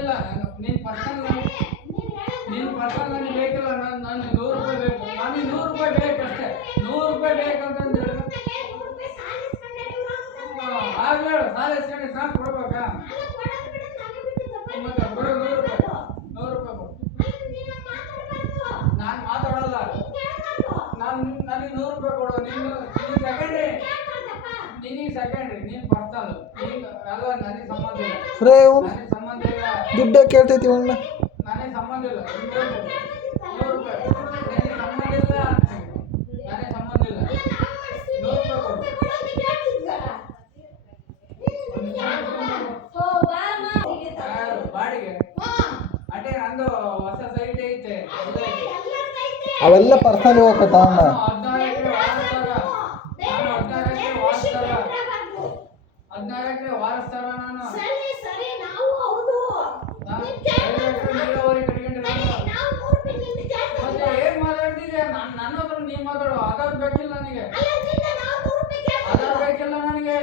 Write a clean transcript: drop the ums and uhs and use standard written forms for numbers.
ಇಲ್ಲ ನೀನ್ ಪರ್ಸನಲ್ ನನಗೆ ಬೇಕಿಲ್ಲ. ನಾನು 100 ರೂಪಾಯಿ ಬೇಕು. ನನಗೆ 100 ರೂಪಾಯಿ ಬೇಕಷ್ಟೇ. 100 ರೂಪಾಯಿ ಬೇಕಂತಂದು ಹೇಳಿ ಆಗ್ಲೇ ಹೇಳು. ಸಾಲ ಇಸ್ಕೊಂಡು ನಾನು ಕೊಡ್ಬೇಕಾ? ಮತ್ತೆ ಬಿಡು 100 ರೂಪಾಯಿ. 100 ರೂಪಾಯಿ ಕೊಡು. ನಾನು ಮಾತಾಡಲ್ಲ. ನನಗೆ 100 ರೂಪಾಯಿ ಕೊಡು. ನಿನಗೆ ಸೆಕೆಂಡ್ರಿ ನೀನು ಪರ್ಸನಲ್. ಅಲ್ಲ ನನಗೆ ಸಂಬಂಧ ಇಲ್ಲ. ನನಗೆ ಸಂಬಂಧ ಇಲ್ಲ. ದುಡ್ಡು ಕೇಳ್ತೈತಿ ಅಣ್ಣ. ನನಗೆ ಸಂಬಂಧ ಇಲ್ಲ. 100 ರೂಪಾಯಿ ನನಗೆ ಸಂಬಂಧ ಇಲ್ಲ. ನನಗೆ ಸಂಬಂಧ ಇಲ್ಲ. 100 ರೂಪಾಯಿ ಕೊಡು. ಬಾಡಿಗೆ ಅಟೇ ನಂದು ಹೊಸ ಸೈಟ್ ಐತೆ. ಅವೆಲ್ಲ ಪರ್ಸನಲ್ ಹೋಗತ್ತ ಅಣ್ಣ. 16 ಎಕರೆ ವಾರಸ್ತಾರ ನಾನು. ನೀರಾವರಿ ಕಟ್ಕೊಂಡಿರೋ ಮತ್ತೆ ಏನ್ ಮಾತಾಡ್ತಿದ್ಯಾ? ನನ್ನ ಹತ್ರ ನೀನ್ ಮಾತಾಡು. ಆಧಾರ್ ಬೇಕಿಲ್ಲ ನನಗೆ. ಆಧಾರ್ ಬೇಕಿಲ್ಲ ನನಗೆ.